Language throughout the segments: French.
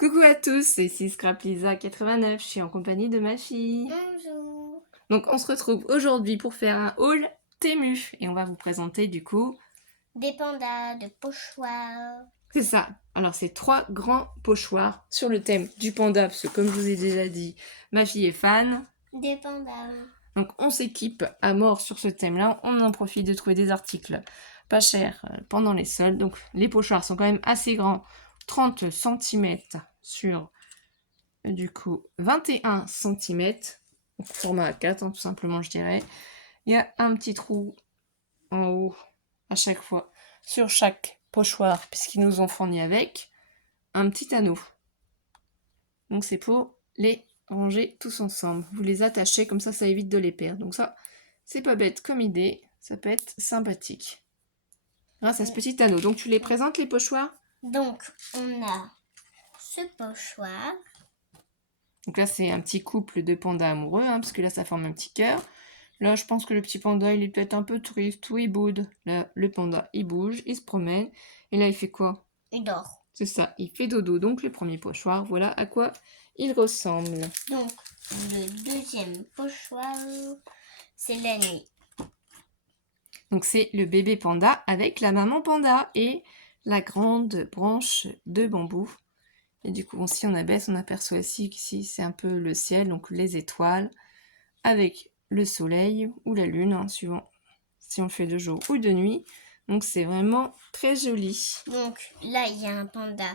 Coucou à tous, c'est ici Scrap Lisa 89, je suis en compagnie de ma fille. Bonjour. Donc on se retrouve aujourd'hui pour faire un haul Temu et on va vous présenter du coup, Des pandas, de pochoirs. c'est ça. Alors c'est 3 grands pochoirs sur le thème du panda parce que comme je vous ai déjà dit, ma fille est fan. Des pandas. Donc on s'équipe à mort sur ce thème-là, on en profite de trouver des articles pas chers pendant les soldes. Donc les pochoirs sont quand même assez grands, 30 cm sur du coup 21 cm, format A4 hein, tout simplement je dirais. Il y a un petit trou en haut à chaque fois sur chaque pochoir puisqu'ils nous ont fourni avec un petit anneau. Donc c'est pour les ranger tous ensemble. Vous les attachez comme ça évite de les perdre. Donc ça c'est pas bête comme idée, ça peut être sympathique. Grâce à ce petit anneau. Donc tu les présentes les pochoirs? Donc, on a ce pochoir. Donc là c'est un petit couple de pandas amoureux hein, parce que là ça forme un petit cœur. Là, je pense que le petit panda, il est peut-être un peu triste ou il boude. Là, le panda, il bouge, il se promène. Et là, il fait quoi? Il dort. C'est ça, il fait dodo. Donc, le premier pochoir, voilà à quoi il ressemble. Donc, le deuxième pochoir, c'est la nuit. Donc, c'est le bébé panda avec la maman panda et la grande branche de bambou. Et du coup, si on abaisse, on aperçoit ici qu'ici, c'est un peu le ciel, donc les étoiles, avec le soleil ou la lune, hein, suivant si on le fait de jour ou de nuit. Donc c'est vraiment très joli. Donc, là, il y a un panda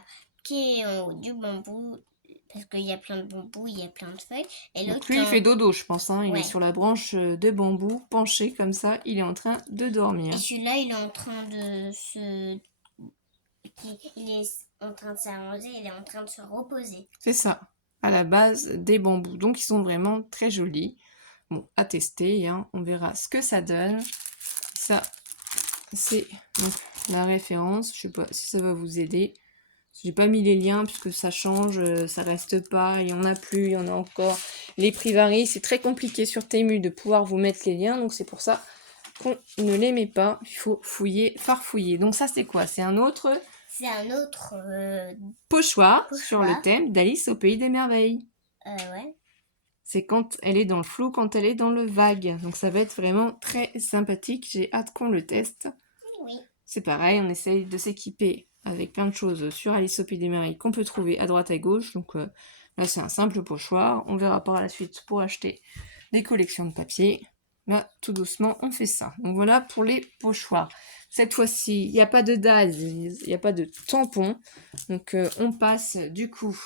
qui est en haut du bambou, parce qu'il y a plein de bambous, il y a plein de feuilles. Et Donc l'autre, lui, il fait dodo, je pense. Hein. Il ouais. est sur la branche de bambou, penché comme ça. Il est en train de dormir. Et celui-là, il est en train de se... Il est en train de s'arranger, il est en train de se reposer. C'est ça, à la base des bambous. Donc ils sont vraiment très jolis. Bon, à tester, hein. On verra ce que ça donne. Ça, c'est la référence. Je sais pas si ça va vous aider. J'ai pas mis les liens puisque ça change, ça reste pas, il y en a plus, il y en a encore. Les prix varient, c'est très compliqué sur Temu de pouvoir vous mettre les liens, donc c'est pour ça qu'on ne les met pas. Il faut fouiller, farfouiller. Donc ça c'est quoi? C'est un autre C'est un autre pochoir sur le thème d'Alice au pays des merveilles. ouais. C'est quand elle est dans le flou, quand elle est dans le vague. Donc ça va être vraiment très sympathique. J'ai hâte qu'on le teste. Oui. C'est pareil, on essaye de s'équiper avec plein de choses sur Alice au Pays des Merveilles qu'on peut trouver à droite à gauche. Donc là, c'est un simple pochoir. On verra par la suite pour acheter des collections de papier. Là, tout doucement, on fait ça. Donc voilà pour les pochoirs. Cette fois-ci, il n'y a pas de daze, il n'y a pas de tampon. Donc on passe du coup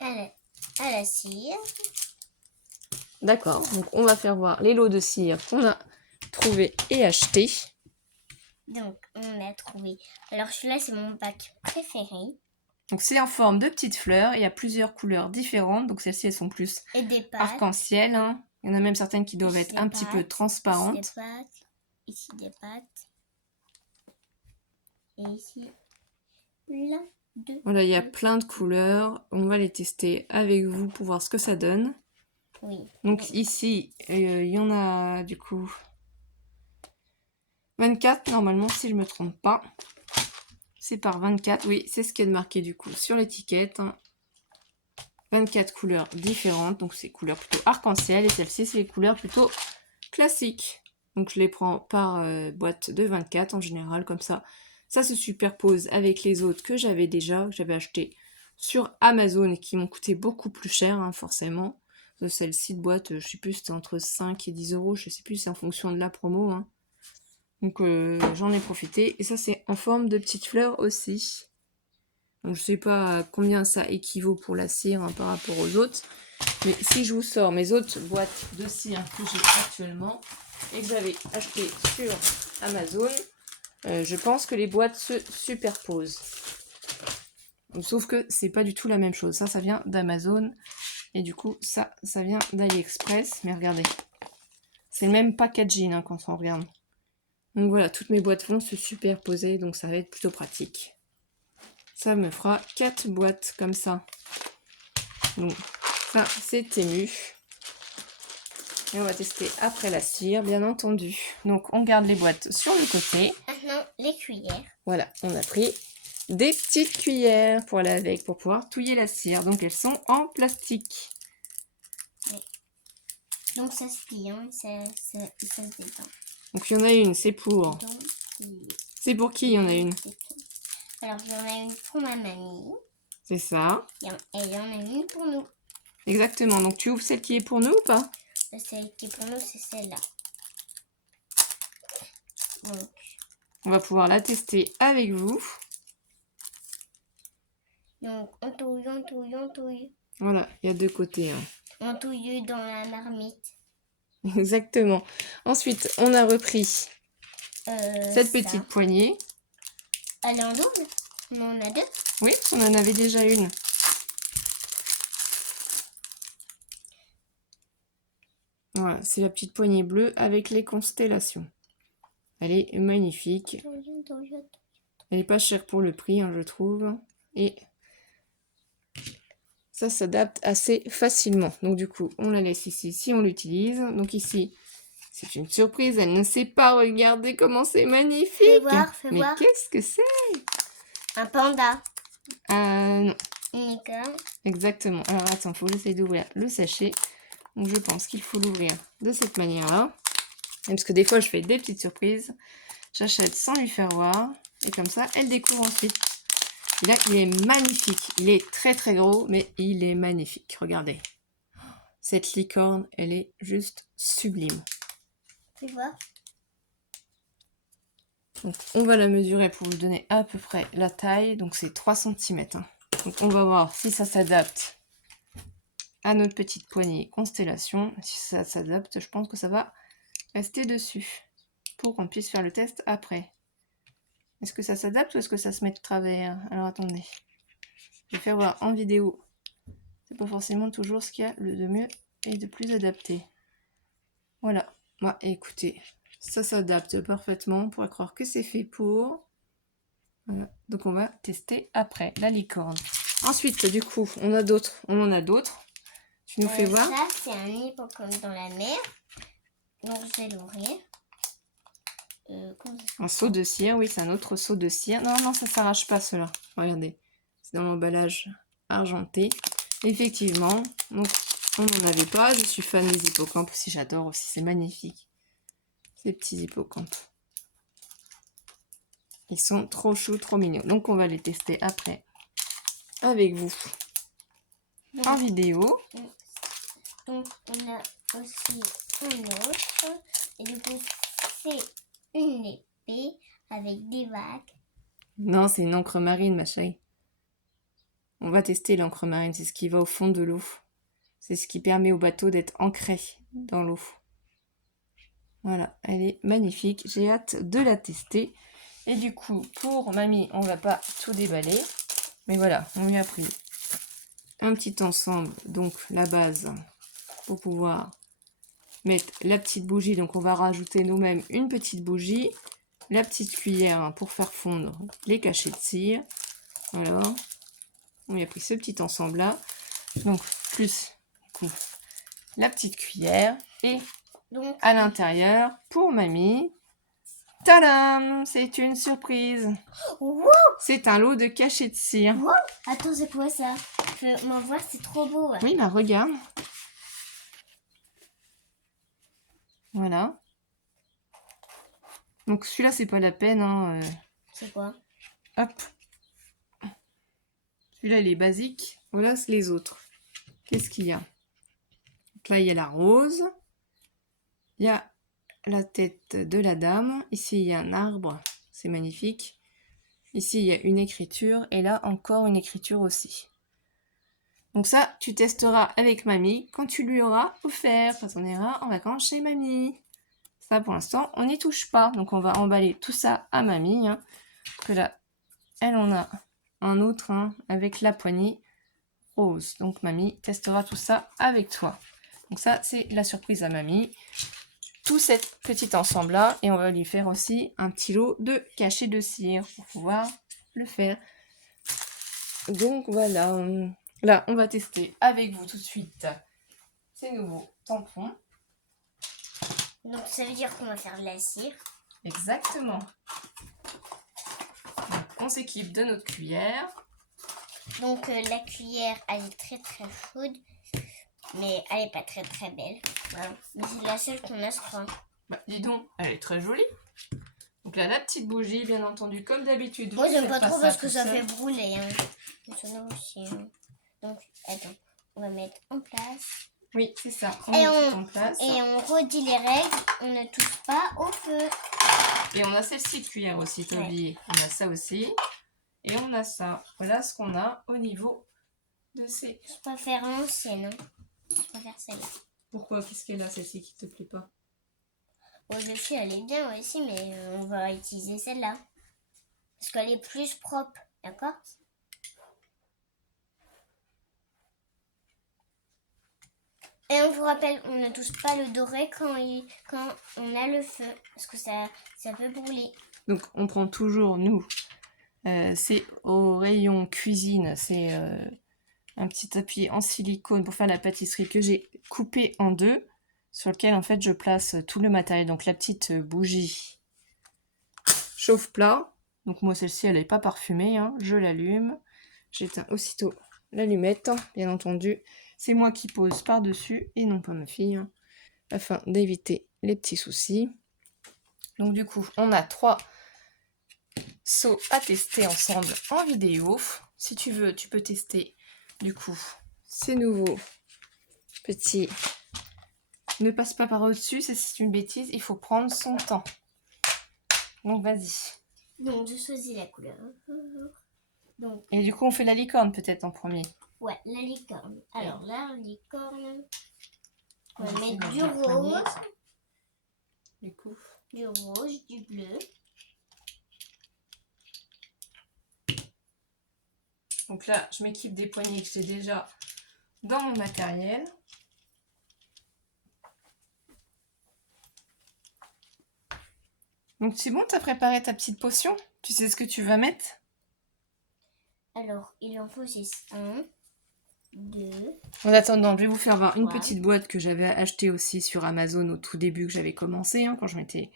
À la cire. D'accord, donc on va faire voir les lots de cire qu'on a trouvés et achetés. Donc, on a trouvé. Alors, celui-là, c'est mon bac préféré. Donc c'est en forme de petites fleurs, il y a plusieurs couleurs différentes, donc celles-ci elles sont plus Et des pattes. arc-en-ciel. Hein. Il y en a même certaines qui doivent être un petit peu transparentes. Ici des pattes. Ici des pattes. Et ici, là, deux. Voilà, il y a plein de couleurs, on va les tester avec vous pour voir ce que ça donne. Oui. Donc ici, il y en a du coup 24 normalement si je ne me trompe pas. C'est par 24, oui, c'est ce qui est marqué du coup sur l'étiquette. 24 couleurs différentes, donc c'est couleurs plutôt arc-en-ciel et celle-ci c'est les couleurs plutôt classiques. Donc je les prends par boîte de 24 en général, comme ça se superpose avec les autres que j'avais déjà, que j'avais acheté sur Amazon et qui m'ont coûté beaucoup plus cher hein, forcément. Celle-ci de boîte, je sais plus, c'était entre 5 et 10 euros, je sais plus, c'est en fonction de la promo. Hein. Donc j'en ai profité et ça c'est en forme de petites fleurs aussi. Donc je sais pas combien ça équivaut pour la cire hein, par rapport aux autres. Mais si je vous sors mes autres boîtes de cire que j'ai actuellement et que j'avais acheté sur Amazon, je pense que les boîtes se superposent. Donc, sauf que c'est pas du tout la même chose. Ça vient d'Amazon. Et du coup, ça vient d'AliExpress. Mais regardez. C'est le même packaging hein, quand on regarde. Donc voilà, toutes mes boîtes vont se superposer. Donc ça va être plutôt pratique. Ça me fera 4 boîtes comme ça. Donc ça c'est Temu. Et on va tester après la cire, bien entendu. Donc on garde les boîtes sur le côté. Maintenant, les cuillères. Voilà, on a pris des petites cuillères pour aller avec, pour pouvoir touiller la cire. Donc elles sont en plastique. Donc ça se plie, hein, ça se détend. Donc il y en a une, c'est pour... Donc, C'est pour qui il y en a une? alors il y en a une pour ma mamie. C'est ça. Et il y en a une pour nous. Exactement. Donc tu ouvres celle qui est pour nous ou pas? Celle qui est pour nous, c'est celle-là. Donc, on va pouvoir la tester avec vous. Donc on touille, on touille, on touille. Voilà, il y a deux côtés. Hein. On touille dans la marmite. Exactement. Ensuite, on a repris cette petite poignée. Elle est en double? On en a deux? Oui, on en avait déjà une. Voilà, c'est la petite poignée bleue avec les constellations. Elle est magnifique. Elle est pas chère pour le prix, hein, je trouve. Et ça s'adapte assez facilement. Donc du coup, on la laisse ici si on l'utilise. Donc ici, c'est une surprise. Elle ne sait pas regarder comment c'est magnifique. Fais voir, fais Mais voir. qu'est-ce que c'est? Un panda. Non. Une licorne. Exactement. Alors attends, faut que j'essaye d'ouvrir le sachet. Donc je pense qu'il faut l'ouvrir de cette manière-là. Parce que des fois, je fais des petites surprises. J'achète sans lui faire voir. Et comme ça, elle découvre ensuite. Et là, il est magnifique. Il est très très gros, mais il est magnifique. Regardez. Cette licorne, elle est juste sublime. Fais voir. Donc, on va la mesurer pour vous donner à peu près la taille. Donc, c'est 3 cm. Hein. Donc, on va voir si ça s'adapte à notre petite poignée constellation. Si ça s'adapte, je pense que ça va rester dessus pour qu'on puisse faire le test après. Est-ce que ça s'adapte ou est-ce que ça se met de travers? Alors, attendez. Je vais faire voir en vidéo. C'est pas forcément toujours ce qu'il y a de mieux et de plus adapté. Voilà. Bah, écoutez, ça s'adapte parfaitement. On pourrait croire que c'est fait pour. Voilà. Donc on va tester après la licorne. Ensuite, du coup, on en a d'autres. Tu nous fais voir? Ça, c'est un hippocampe dans la mer. Donc je vais l'ouvrir. Un seau de cire, oui, c'est un autre seau de cire. Non, non, ça s'arrache pas cela. Regardez, c'est dans l'emballage argenté. Effectivement, donc on n'en avait pas. Je suis fan des hippocampes aussi, j'adore aussi, c'est magnifique. Ces petits hippocampes. Ils sont trop choux, trop mignons. Donc on va les tester après avec vous en vidéo. Donc on a aussi un autre. Et du coup, c'est une épée avec des vagues. Non, c'est une encre marine, ma chérie. On va tester l'encre marine, c'est ce qui va au fond de l'eau. C'est ce qui permet au bateau d'être ancré dans l'eau. Voilà, elle est magnifique. J'ai hâte de la tester. Et du coup, pour mamie, on va pas tout déballer. Mais voilà, on lui a pris un petit ensemble, donc la base, pour pouvoir mettre la petite bougie. Donc on va rajouter nous-mêmes une petite bougie. La petite cuillère pour faire fondre les cachets de cire. Voilà. On lui a pris ce petit ensemble-là. Donc, plus du coup, la petite cuillère. Et donc, à l'intérieur, pour mamie, tadam! C'est une surprise. Wow! C'est un lot de cachets de cire. Wow! Attends, c'est quoi ça? Je peux m'en voir, c'est trop beau. Oui, bah regarde. Voilà. Donc celui-là, c'est pas la peine. Hein, C'est quoi? Hop. Celui-là, il est basique. Voilà les autres. Qu'est-ce qu'il y a? Donc là, il y a la rose. Il y a la tête de la dame. Ici, il y a un arbre. C'est magnifique. Ici, il y a une écriture. Et là, encore une écriture aussi. Donc ça, tu testeras avec mamie quand tu lui auras offert. Quand on ira en vacances chez mamie. Ça, pour l'instant, on n'y touche pas. Donc, on va emballer tout ça à mamie. Hein, parce que là, elle en a un autre hein, avec la poignée rose. Donc, mamie testera tout ça avec toi. Donc ça, c'est la surprise à mamie. Tout cet petit ensemble-là. Et on va lui faire aussi un petit lot de cachets de cire pour pouvoir le faire. Donc, voilà. Là, on va tester avec vous tout de suite ces nouveaux tampons. Donc, ça veut dire qu'on va faire de la cire. Exactement. Donc, on on s'équipe de notre cuillère. Donc la cuillère, elle est très très chaude, mais elle est pas très très belle. Voilà. Mais c'est la seule qu'on a, je crois. Bah, dis donc, elle est très jolie. Donc là, la petite bougie, bien entendu, comme d'habitude. Moi, vous j'aime faites pas trop parce que tout ça seul. fait brûler. Hein. Le sonore aussi. Hein. Donc, attends, on va mettre en place. Oui, c'est ça. On Et met tout en place. Et on redit les règles. On ne touche pas au feu. Et on a celle-ci de cuillère aussi, t'as Ouais. oublié. On a ça aussi. Et on a ça. Voilà ce qu'on a au niveau de ces... Je préfère l'ancienne. Hein. Je préfère celle-là. Pourquoi? Qu'est-ce qu'elle a, celle-ci, qui te plaît pas? Bon, je sais, elle est bien aussi, mais on va utiliser celle-là. Parce qu'elle est plus propre. D'accord? Et on vous rappelle, on ne touche pas le doré quand on a le feu. Parce que ça peut brûler. Donc, on prend toujours, nous, c'est au rayon cuisine. C'est un petit tapis en silicone pour faire la pâtisserie que j'ai coupé en deux. Sur lequel, en fait, je place tout le matériel. Donc, la petite bougie chauffe-plat. Donc, moi, celle-ci, elle n'est pas parfumée. Hein. Je l'allume. J'éteins aussitôt l'allumette, bien entendu. C'est moi qui pose par-dessus et non pas ma fille, hein, afin d'éviter les petits soucis. Donc du coup, on a 3 seaux à tester ensemble en vidéo. Si tu veux, tu peux tester du coup ces nouveaux petits. Ne passe pas par au-dessus, c'est une bêtise, il faut prendre son temps. Donc vas-y. Donc je choisis la couleur. Donc, et du coup, on fait la licorne peut-être en premier. Ouais, la licorne. Alors la licorne, on va va mettre du mettre le poignet. rose, Du coup. du bleu. Donc là, je m'équipe des poignées que j'ai déjà dans mon matériel. Donc c'est bon, tu as préparé ta petite potion? Tu sais ce que tu vas mettre? Alors, il en faut 6. 1, 2. En attendant, je vais vous faire voir une 3. petite boîte que j'avais achetée aussi sur Amazon au tout début que j'avais commencé, hein, quand je m'étais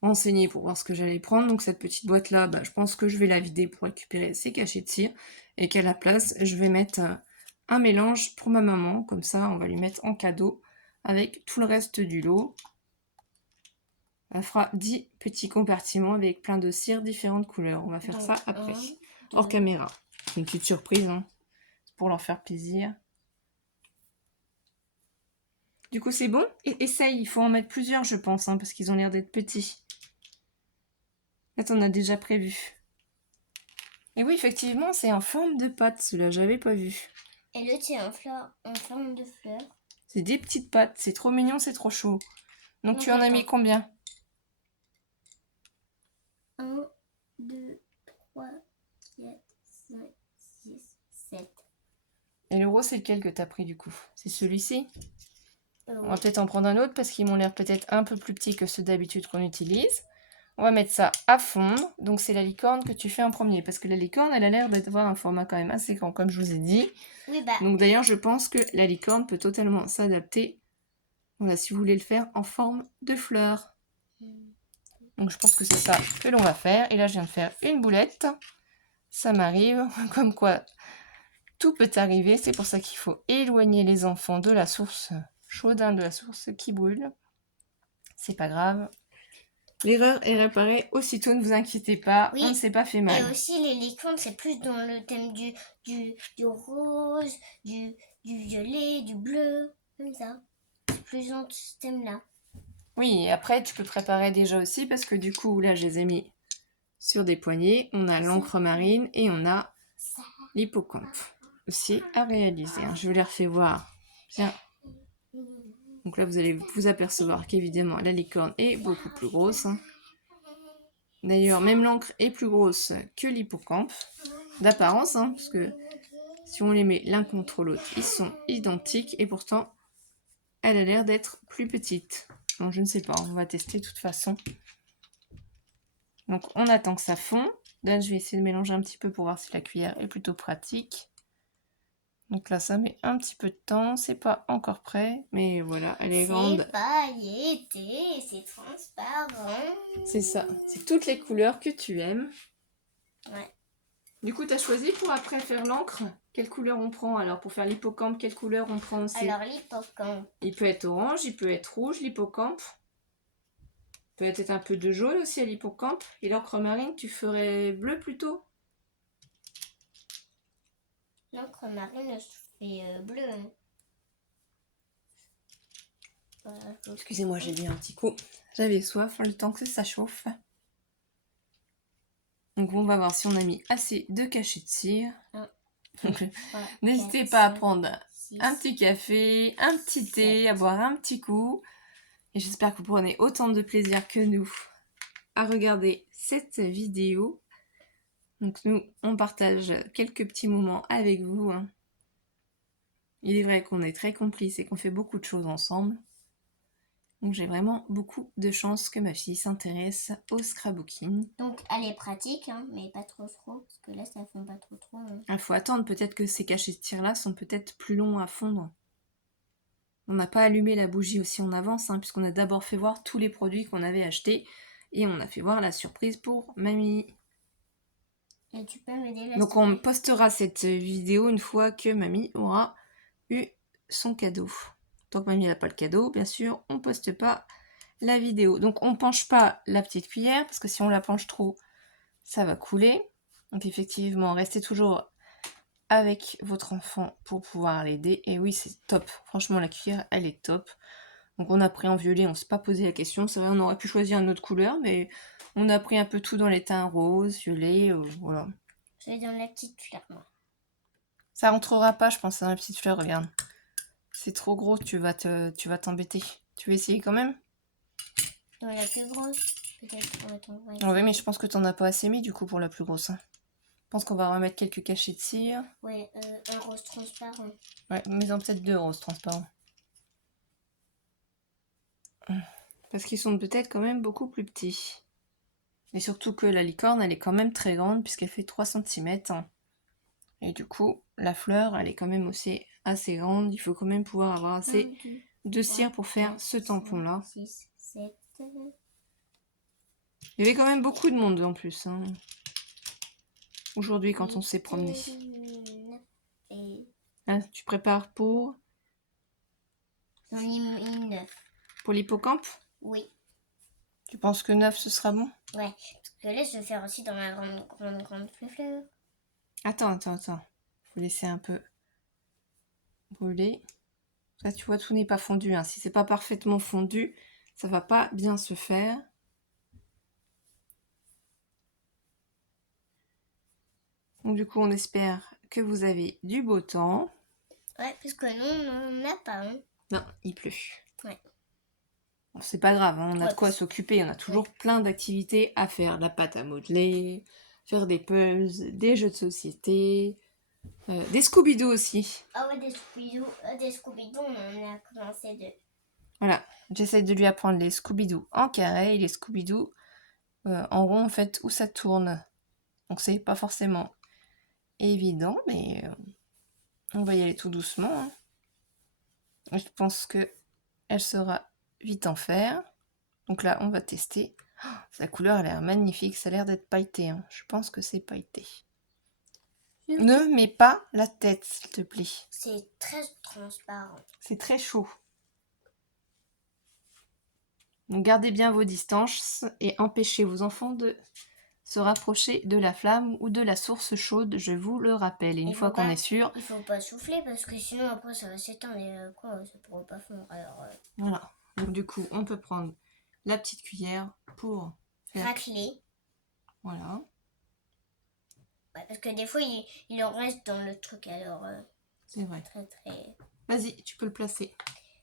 renseignée pour voir ce que j'allais prendre. Donc cette petite boîte-là, je pense que je vais la vider pour récupérer ses cachets de cire. Et qu'à la place, je vais mettre un mélange pour ma maman. Comme ça, on va lui mettre en cadeau avec tout le reste du lot. Elle fera 10 petits compartiments avec plein de cires différentes couleurs. On va faire ça après, hors caméra. C'est une petite surprise, hein, pour leur faire plaisir. Du coup, c'est bon? Essaye, il faut en mettre plusieurs, je pense, hein, parce qu'ils ont l'air d'être petits. Là, t'en as déjà prévu. Et oui, effectivement, c'est en forme de pâte, celui-là, j'avais pas vu. Et l'autre, c'est en forme de fleur. C'est des petites pâtes, c'est trop mignon, c'est trop chaud. Donc, Non, tu en as mis combien? 1, 2, 3, 4, 5, 6, 7. Et le rose, c'est lequel que t'as pris, du coup? C'est celui-ci? On va Ouais. peut-être en prendre un autre, parce qu'ils m'ont l'air peut-être un peu plus petits que ceux d'habitude qu'on utilise. On va mettre ça à fondre. Donc, c'est la licorne que tu fais en premier. Parce que la licorne, elle a l'air d'avoir un format quand même assez grand, comme je vous ai dit. Oui, Donc, d'ailleurs, je pense que la licorne peut totalement s'adapter. Voilà, si vous voulez le faire en forme de fleur. Donc, je pense que c'est ça que l'on va faire. Et là, je viens de faire une boulette. Ça m'arrive. Comme quoi, tout peut arriver. C'est pour ça qu'il faut éloigner les enfants de la source chaude, de la source qui brûle. C'est pas grave. L'erreur est réparée aussitôt, ne vous inquiétez pas, Oui. on ne s'est pas fait mal. Et aussi, les licornes, c'est plus dans le thème du rose, du violet, du bleu, comme ça. C'est plus dans ce thème-là. Oui, et après, tu peux préparer déjà aussi, parce que du coup, là, je les ai mis sur des poignées. On a l'encre marine et on a l'hippocampe aussi à réaliser. Hein. Je vous les refais voir. Bien. Donc là, vous allez vous apercevoir qu'évidemment, la licorne est beaucoup plus grosse. Hein. D'ailleurs, même l'encre est plus grosse que l'hippocampe, d'apparence, hein, parce que si on les met l'un contre l'autre, ils sont identiques, et pourtant, elle a l'air d'être plus petite. Bon, je ne sais pas, on va tester de toute façon. Donc, on attend que ça fond. Là, je vais essayer de mélanger un petit peu pour voir si la cuillère est plutôt pratique. Donc là, ça met un petit peu de temps, c'est pas encore prêt, mais voilà, elle est grande. C'est pailleté, c'est transparent. C'est ça, c'est toutes les couleurs que tu aimes. Ouais. Du coup, tu as choisi pour après faire l'encre. Quelle couleur on prend? Alors, pour faire l'hippocampe, quelle couleur on prend aussi? Alors, l'hippocampe. Il peut être orange, il peut être rouge, l'hippocampe. Peut-être un peu de jaune aussi à l'hippocampe. Et l'encre marine, tu ferais bleu plutôt? L'encre marine, je fais bleu. Hein. Voilà, Excusez-moi, j'ai bu un petit coup. J'avais soif, le temps que ça chauffe. Donc on va voir si on a mis assez de cachets de cire. N'hésitez pas à prendre un petit café, un petit thé, à boire un petit coup. Et j'espère que vous prenez autant de plaisir que nous à regarder cette vidéo. Donc nous, on partage quelques petits moments avec vous. Hein. Il est vrai qu'on est très complices et qu'on fait beaucoup de choses ensemble. Donc j'ai vraiment beaucoup de chance que ma fille s'intéresse au scrapbooking. Donc elle est pratique, hein, mais pas trop, parce que là ça fond pas trop. Hein. Il faut attendre, peut-être que ces cachets de cire là sont peut-être plus longs à fondre. On n'a pas allumé la bougie aussi en avance, hein, puisqu'on a d'abord fait voir tous les produits qu'on avait achetés et on a fait voir la surprise pour mamie. Et tu peux m'aider là. Donc on postera cette vidéo une fois que mamie aura eu son cadeau. Tant que mamie n'a pas le cadeau, bien sûr, on poste pas la vidéo. Donc on penche pas la petite cuillère, parce que si on la penche trop, ça va couler. Donc effectivement, restez toujours avec votre enfant pour pouvoir l'aider. Et oui, c'est top. Franchement, la cuillère, elle est top. Donc on a pris en violet, on s'est pas posé la question. C'est vrai, on aurait pu choisir une autre couleur, mais on a pris un peu tout dans les teints rose, violet, voilà. Je vais dans la petite fleur, moi. Ça rentrera pas, je pense, dans la petite fleur, regarde. C'est trop gros, tu vas t'embêter. Tu veux essayer quand même? Dans la plus grosse, peut-être. Oui, mais je pense que t'en as pas assez mis du coup pour la plus grosse. Hein. Je pense qu'on va remettre quelques cachets de cire. Ouais, un rose transparent. Ouais, mets-en peut-être 2 roses transparents. Parce qu'ils sont peut-être quand même beaucoup plus petits. Et surtout que la licorne, elle est quand même très grande puisqu'elle fait 3 cm. Et du coup, la fleur, elle est quand même aussi assez grande. Il faut quand même pouvoir avoir assez de cire pour faire ce tampon-là. 6, 7. Il y avait quand même beaucoup de monde en plus. Hein. Aujourd'hui, quand on s'est promené. Ah, tu prépares pour? J'en ai mis 9. Pour l'hippocampe? Oui. Tu penses que 9 ce sera bon? Ouais, parce que là, je vais faire aussi dans la grande fleur. Attends. Faut laisser un peu brûler. Là, tu vois, tout n'est pas fondu. Hein. Si c'est pas parfaitement fondu, ça va pas bien se faire. Donc, du coup, on espère que vous avez du beau temps. Ouais, parce que nous, on n'en a pas. Hein. Non, il pleut. Ouais. Bon, c'est pas grave, hein, on a de quoi s'occuper. On a toujours plein d'activités à faire. La pâte à modeler, faire des puzzles, des jeux de société, des Scooby-Doo aussi. Ah ouais, des Scooby-Doo, on a commencé de... Voilà, j'essaie de lui apprendre les Scooby-Doo en carré et les Scooby-Doo en rond, en fait, où ça tourne. Donc c'est pas forcément évident, mais on va y aller tout doucement. Hein. Je pense que elle saura vite en faire. Donc là, on va tester. Oh, sa couleur a l'air magnifique, ça a l'air d'être pailleté. Hein. Je pense que c'est pailleté. Ne mets pas la tête, s'il te plaît. C'est très transparent. C'est très chaud. Donc gardez bien vos distances et empêchez vos enfants de se rapprocher de la flamme ou de la source chaude, je vous le rappelle. Et une fois qu'on est sûr... Il faut pas souffler parce que sinon après ça va s'éteindre et ça pourra pas fondre. Alors, Voilà. Donc du coup, on peut prendre la petite cuillère pour faire... racler. Voilà. Ouais, parce que des fois, il en reste dans le truc, alors... c'est vrai. Très. Vas-y, tu peux le placer.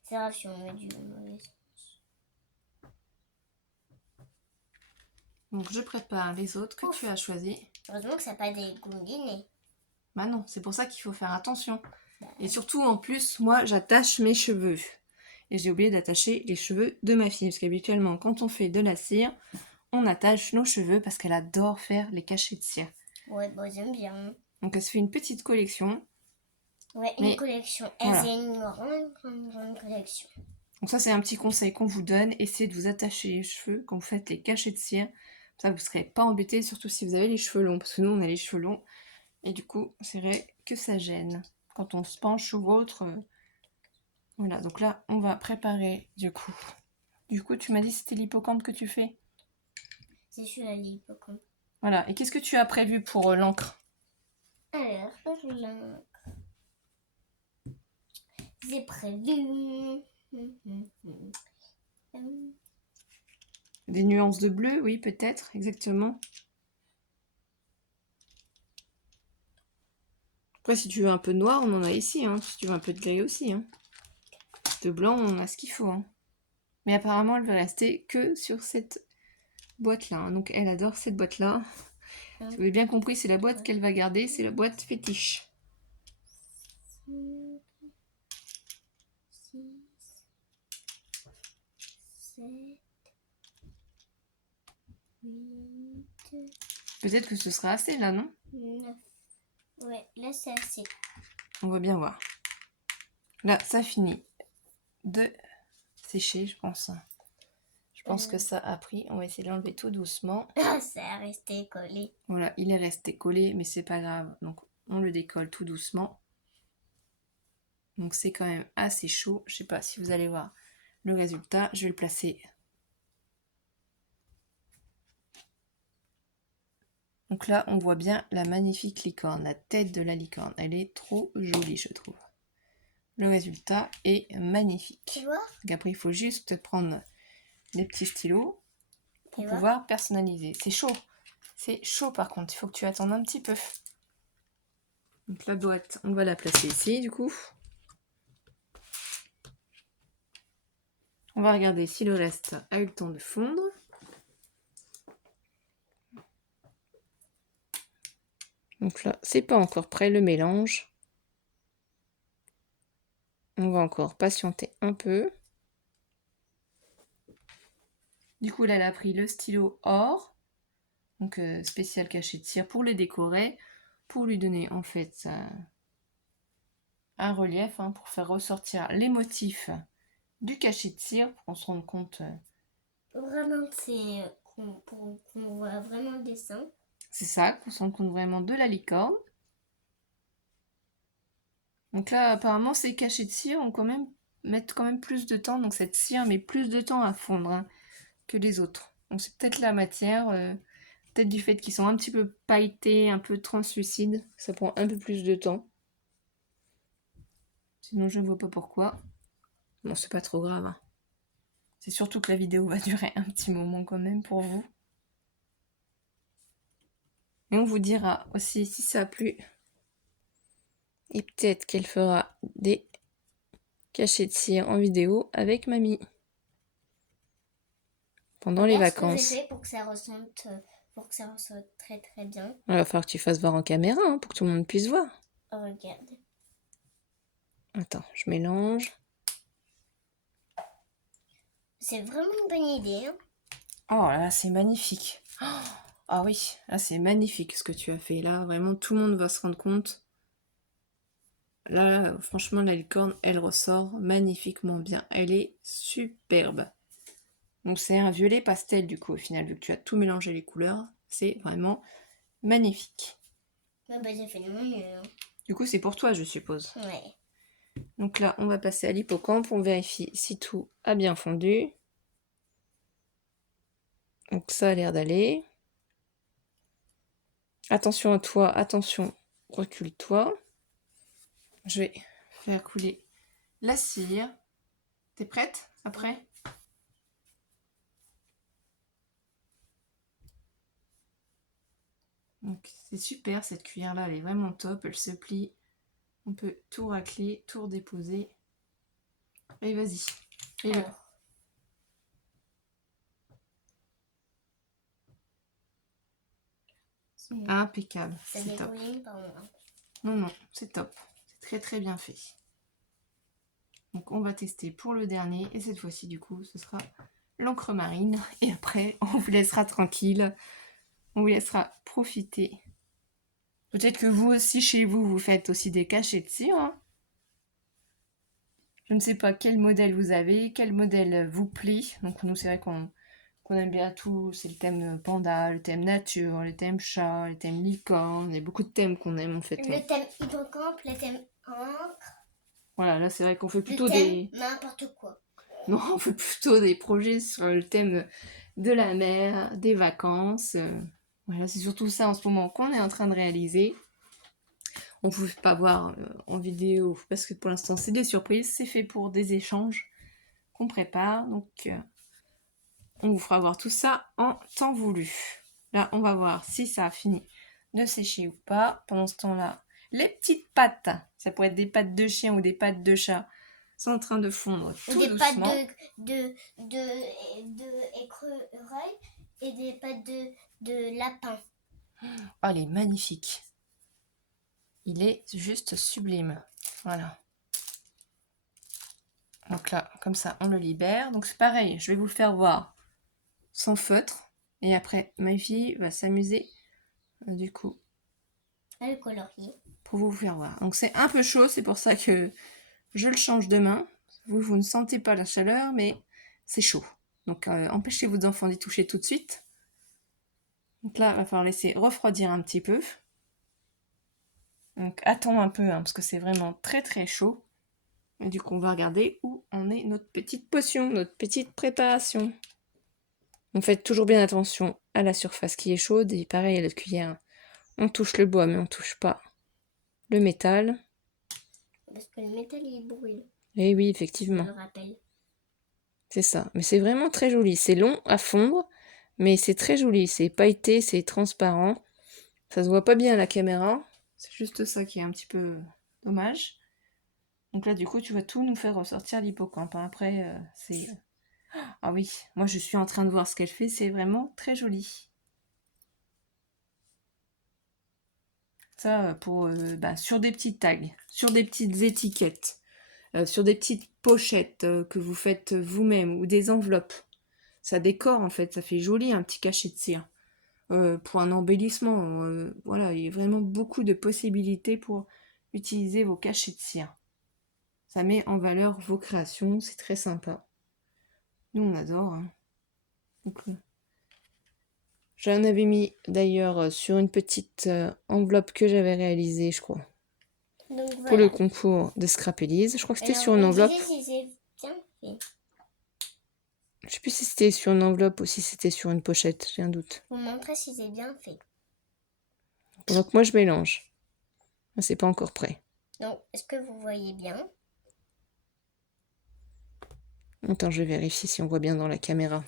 C'est grave si on met du mauvais sens. Donc je prépare les autres que tu as choisis. Heureusement que ça n'a pas des gouglinés. Bah non, c'est pour ça qu'il faut faire attention. Et surtout, en plus, moi, j'attache mes cheveux. Et j'ai oublié d'attacher les cheveux de ma fille. Parce qu'habituellement, quand on fait de la cire, on attache nos cheveux parce qu'elle adore faire les cachets de cire. Ouais, bah j'aime bien. Donc elle se fait une petite collection. Ouais, une collection. Voilà. C'est une grande collection. Donc ça, c'est un petit conseil qu'on vous donne. Essayez de vous attacher les cheveux quand vous faites les cachets de cire. Ça, vous ne serez pas embêté, surtout si vous avez les cheveux longs, parce que nous, on a les cheveux longs. Et du coup, c'est vrai que ça gêne. Quand on se penche ou autre. Voilà, donc là, on va préparer du coup. Du coup, tu m'as dit que c'était l'hippocampe que tu fais? C'est celui-là, l'hippocampe. Voilà, et qu'est-ce que tu as prévu pour l'encre? Alors, pour l'encre, j'ai prévu Des nuances de bleu, oui, peut-être, exactement. Après, si tu veux un peu de noir, on en a ici. Hein. Si tu veux un peu de gris aussi. Hein. De blanc, on a ce qu'il faut. Hein. Mais apparemment, elle va rester que sur cette boîte-là. Hein. Donc, elle adore cette boîte-là. Si vous avez bien compris, c'est la boîte qu'elle va garder. C'est la boîte fétiche. 6, 7, 8, Peut-être que ce sera assez là, non? 9. Ouais, là c'est assez. On va bien voir. Là, ça finit de sécher, je pense. Je pense que ça a pris. On va essayer de l'enlever tout doucement. Ça a resté collé. Voilà, il est resté collé, mais c'est pas grave. Donc, on le décolle tout doucement. Donc, c'est quand même assez chaud. Je sais pas si vous allez voir le résultat. Je vais le placer. Donc là, on voit bien la magnifique licorne, la tête de la licorne. Elle est trop jolie, je trouve. Le résultat est magnifique. Tu vois? Donc après, il faut juste prendre les petits stylos pour Tu vois? pouvoir personnaliser. C'est chaud. C'est chaud par contre. Il faut que tu attendes un petit peu. Donc la boîte, on va la placer ici du coup. On va regarder si le reste a eu le temps de fondre. Donc là, c'est pas encore prêt le mélange. On va encore patienter un peu. Du coup, là, elle a pris le stylo or, donc spécial cachet de cire pour les décorer, pour lui donner en fait un relief, hein, pour faire ressortir les motifs du cachet de cire, pour qu'on se rende compte. Vraiment, c'est qu'on voit vraiment le dessin. C'est ça, qu'on se rende compte vraiment de la licorne. Donc là, apparemment, ces cachets de cire mettent quand même plus de temps, donc cette cire met plus de temps à fondre hein, que les autres. Donc c'est peut-être la matière, peut-être du fait qu'ils sont un petit peu pailletés, un peu translucides, ça prend un peu plus de temps. Sinon, je ne vois pas pourquoi. Bon, c'est pas trop grave. Hein. C'est surtout que la vidéo va durer un petit moment quand même pour vous. Et on vous dira aussi si ça a plu. Et peut-être qu'elle fera des cachets de cire en vidéo avec mamie. Pendant les vacances. Ce que j'ai fait pour que ça ressorte très très bien. Il va falloir que tu fasses voir en caméra hein, pour que tout le monde puisse voir. Regarde. Attends, je mélange. C'est vraiment une bonne idée. Hein. Oh là, c'est magnifique. Ah oui, là c'est magnifique ce que tu as fait. Là, vraiment, tout le monde va se rendre compte. Là, franchement, la licorne, elle ressort magnifiquement bien. Elle est superbe. Donc c'est un violet pastel du coup, au final, vu que tu as tout mélangé les couleurs. C'est vraiment magnifique. Ouais, bah, j'ai fait de mon mieux. Hein. Du coup, c'est pour toi, je suppose. Ouais. Donc là, on va passer à l'hippocampe. On vérifie si tout a bien fondu. Donc ça a l'air d'aller. Attention à toi, attention, recule-toi. Je vais faire couler la cire. T'es prête après? Donc c'est super cette cuillère là, elle est vraiment top, elle se plie. On peut tout racler, tout redéposer. Allez, vas-y. Impeccable. C'est top. Non, non, c'est top. C'est très très bien fait. Donc on va tester pour le dernier. Et cette fois-ci, du coup, ce sera l'encre marine. Et après, on vous laissera tranquille. On vous laissera profiter. Peut-être que vous aussi, chez vous, vous faites aussi des cachets de cire. Hein. Je ne sais pas quel modèle vous avez, quel modèle vous plaît. Donc nous, c'est vrai qu'on qu'on aime bien tous. C'est le thème panda, le thème nature, le thème chat, le thème licorne. Il y a beaucoup de thèmes qu'on aime en fait. Le thème hippocampe, le thème encre, Voilà, là c'est vrai qu'on fait le plutôt thème n'importe quoi. Non, on fait plutôt des projets sur le thème de la mer, des vacances. Voilà, c'est surtout ça en ce moment qu'on est en train de réaliser. On ne peut pas voir en vidéo parce que pour l'instant c'est des surprises. C'est fait pour des échanges qu'on prépare. Donc on vous fera voir tout ça en temps voulu. Là, on va voir si ça a fini de sécher ou pas. Pendant ce temps-là, les petites pattes, ça pourrait être des pattes de chien ou des pattes de chat, sont en train de fondre tout Des doucement. pattes de écureuil et des pattes de lapin. Oh, il est magnifique. Il est juste sublime. Voilà. Donc là, comme ça, on le libère. Donc c'est pareil, je vais vous le faire voir sans feutre. Et après, ma fille va s'amuser, du coup, Ah, le colorier. pour vous faire voir. Donc c'est un peu chaud, c'est pour ça que je le change de main. Vous ne sentez pas la chaleur, mais c'est chaud. Donc empêchez vos enfants d'y toucher tout de suite. Donc là, il va falloir laisser refroidir un petit peu. Donc attends un peu, hein, parce que c'est vraiment très très chaud. Et du coup, on va regarder où en est notre petite potion, notre petite préparation. On fait toujours bien attention à la surface qui est chaude. Et pareil à la cuillère, on touche le bois, mais on touche pas le métal. Parce que le métal, il brûle. Et oui, Je effectivement, le rappelle. c'est ça. Mais c'est vraiment très joli. C'est long à fondre, mais c'est très joli. C'est pailleté, c'est transparent. Ça se voit pas bien à la caméra. C'est juste ça qui est un petit peu dommage. Donc là, du coup, tu vas tout nous faire ressortir l'hippocampe. Hein. Après, c'est... Ah oui, moi je suis en train de voir ce qu'elle fait. C'est vraiment très joli. Ça, pour, sur des petites tags, sur des petites étiquettes, sur des petites pochettes que vous faites vous-même ou des enveloppes. Ça décore en fait, ça fait joli un petit cachet de cire. Pour un embellissement, voilà, il y a vraiment beaucoup de possibilités pour utiliser vos cachets de cire. Ça met en valeur vos créations, c'est très sympa. Nous, on adore. Hein. Donc, j'en avais mis d'ailleurs sur une petite enveloppe que j'avais réalisée, je crois, Donc, pour voilà. le concours de Scrap Elise. Je crois que c'était sur une vous me enveloppe. direz si c'est bien fait. Je sais plus si c'était sur une enveloppe ou si c'était sur une pochette, j'ai un doute. Vous me montrez si c'est bien fait. Pendant que moi, je mélange. C'est pas encore prêt. Donc, est-ce que vous voyez bien? Attends, je vérifie si on voit bien dans la caméra.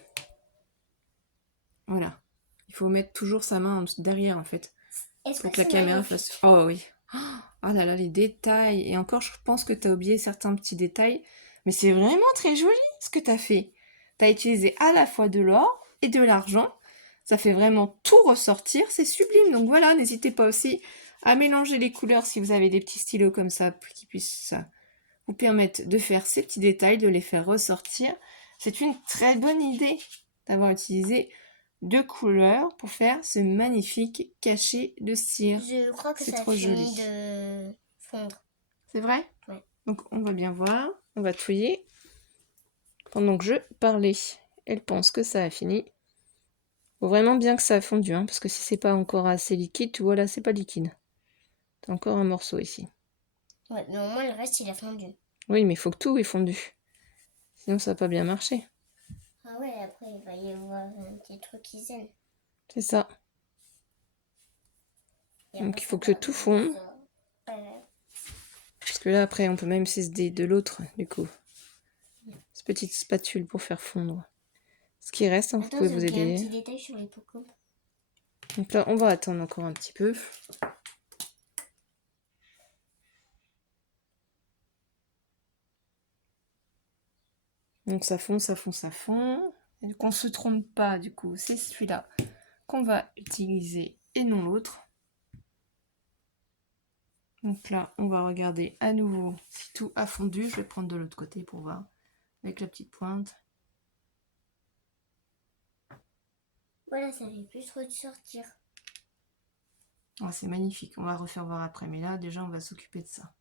Voilà. Il faut mettre toujours sa main derrière, en fait. Est-ce Pour que que la c'est caméra magnifique? fasse... Oh oui. Oh là là, les détails. Et encore, je pense que tu as oublié certains petits détails. Mais c'est vraiment très joli ce que tu as fait. Tu as utilisé à la fois de l'or et de l'argent. Ça fait vraiment tout ressortir. C'est sublime. Donc voilà, n'hésitez pas aussi à mélanger les couleurs si vous avez des petits stylos comme ça qui puissent vous permettre de faire ces petits détails, de les faire ressortir. C'est une très bonne idée d'avoir utilisé deux couleurs pour faire ce magnifique cachet de cire. Je crois que C'est ça a trop fini joli. de fondre. C'est vrai? Ouais. Donc on va bien voir, on va touiller. Pendant que je parlais, elle pense que ça a fini. Faut vraiment bien que ça a fondu, hein, parce que si c'est pas encore assez liquide, tu vois là, c'est pas liquide. T'as encore un morceau ici. Ouais, mais au moins le reste il a fondu. Oui, mais il faut que tout ait fondu. Sinon ça va pas bien marcher. Ah ouais, après il va y avoir un petit truc qui gêne. C'est ça. Et Donc après, il faut ça que va tout comme fonde. ça. Ouais. Parce que là, après, on peut même s'aider de l'autre, du coup. Cette petite spatule pour faire fondre. Ce qui reste, hein, vous Attends, pouvez j'ai vous oublié un aider. petit détail sur les pocos. Donc là, on va attendre encore un petit peu. Donc ça fond, ça fond, ça fond. Et qu'on ne se trompe pas, du coup, c'est celui-là qu'on va utiliser et non l'autre. Donc là, on va regarder à nouveau si tout a fondu. Je vais prendre de l'autre côté pour voir avec la petite pointe. Voilà, ça fait plus trop de sortir. Oh, c'est magnifique, on va refaire voir après. Mais là, déjà, on va s'occuper de ça.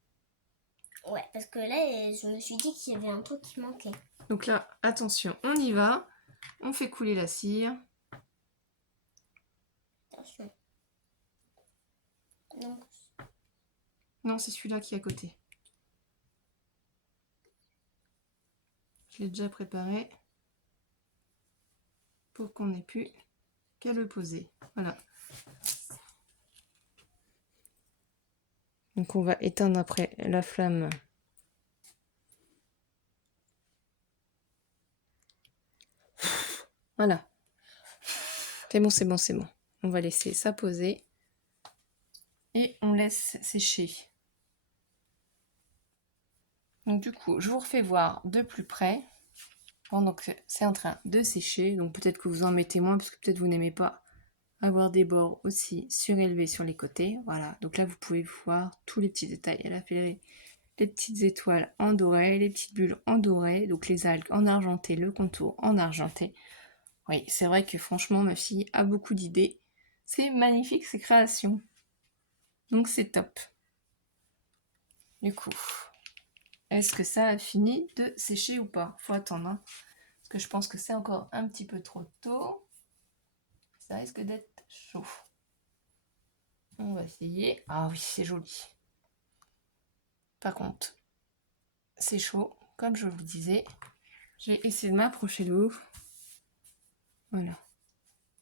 Ouais, parce que là, je me suis dit qu'il y avait un truc qui manquait. Donc là, attention, on y va. On fait couler la cire. Attention. Non. Non, c'est celui-là qui est à côté. Je l'ai déjà préparé pour qu'on n'ait plus qu'à le poser. Voilà. Donc on va éteindre après la flamme. Voilà. C'est bon, c'est bon, c'est bon. On va laisser ça poser. Et on laisse sécher. Donc du coup, je vous refais voir de plus près. Pendant que c'est en train de sécher. Donc peut-être que vous en mettez moins parce que peut-être vous n'aimez pas avoir des bords aussi surélevés sur les côtés. Voilà. Donc là, vous pouvez voir tous les petits détails. Elle a fait les petites étoiles en doré, les petites bulles en doré. Donc les algues en argenté, le contour en argenté. Oui, c'est vrai que franchement, ma fille a beaucoup d'idées. C'est magnifique, ces créations. Donc c'est top. Du coup, est-ce que ça a fini de sécher ou pas? Faut attendre, hein, parce que je pense que c'est encore un petit peu trop tôt. Ça risque d'être chaud. On va essayer. Ah oui, c'est joli. Par contre, c'est chaud, comme je vous le disais. J'ai essayé de m'approcher de vous. Voilà.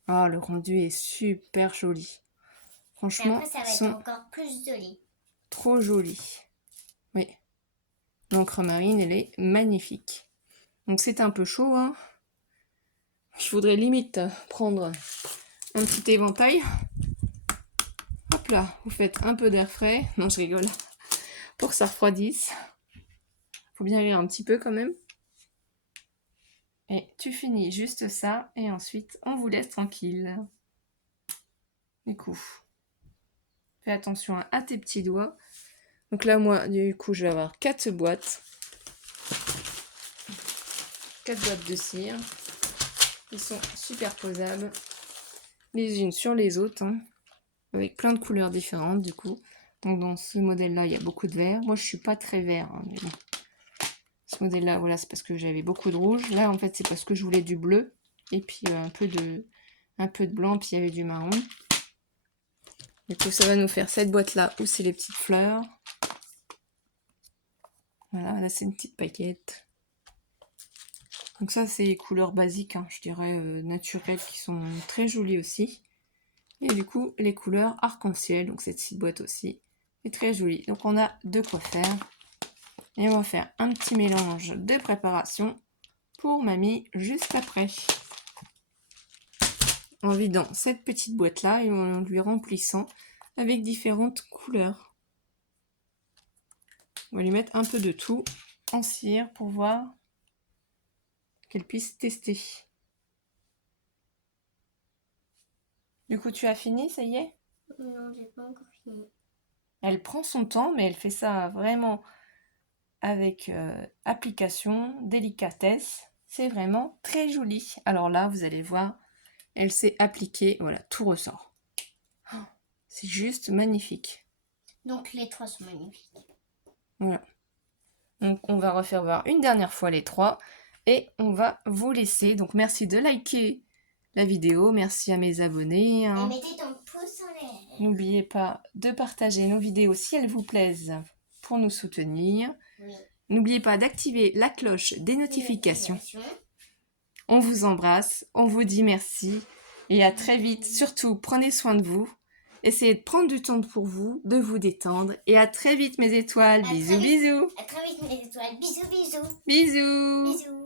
Ah, le rendu est super joli. Franchement, après, ça va être encore plus joli. Trop joli. Oui. L'encre marine, elle est magnifique. Donc c'est un peu chaud, hein. Je voudrais limite prendre un petit éventail. Hop là, vous faites un peu d'air frais. Non, je rigole. Pour que ça refroidisse. Faut bien rire un petit peu quand même. Et tu finis juste ça. Et ensuite, on vous laisse tranquille. Du coup, fais attention à tes petits doigts. Donc là, moi, du coup, je vais avoir 4 boîtes. 4 boîtes de cire. Ils sont superposables. Les unes sur les autres. Hein, avec plein de couleurs différentes, du coup. Donc dans ce modèle-là, il y a beaucoup de vert. Moi, je suis pas très vert. Hein, mais bon. Ce modèle-là, voilà, c'est parce que j'avais beaucoup de rouge. Là, en fait, c'est parce que je voulais du bleu. Et puis un peu de blanc, puis il y avait du marron. Du coup, ça va nous faire cette boîte-là où c'est les petites fleurs. Voilà, là, c'est une petite paquette. Donc ça, c'est les couleurs basiques, hein, je dirais naturelles, qui sont très jolies aussi. Et du coup, les couleurs arc-en-ciel, donc cette petite boîte aussi, est très jolie. Donc on a de quoi faire. Et on va faire un petit mélange de préparation pour mamie juste après. En vidant cette petite boîte-là et en lui remplissant avec différentes couleurs. On va lui mettre un peu de tout en cire pour voir qu'elle puisse tester. Du coup, tu as fini, ça y est? Non, j'ai pas encore fini. Elle prend son temps, mais elle fait ça vraiment avec application, délicatesse. C'est vraiment très joli. Alors là, vous allez voir, elle s'est appliquée. Voilà, tout ressort. Oh, c'est juste magnifique. Donc les 3 sont magnifiques. Voilà. Donc on va refaire voir une dernière fois les 3. Et on va vous laisser. Donc merci de liker la vidéo. Merci à mes abonnés. Hein. Et mettez ton pouce en l'air. N'oubliez pas de partager nos vidéos si elles vous plaisent pour nous soutenir. Oui. N'oubliez pas d'activer la cloche des notifications. On vous embrasse, on vous dit merci et à très vite. Surtout, prenez soin de vous. Essayez de prendre du temps pour vous, de vous détendre. Et à très vite mes étoiles. Bisous, bisous. À très vite mes étoiles. Bisous, bisous. Bisous. Bisous.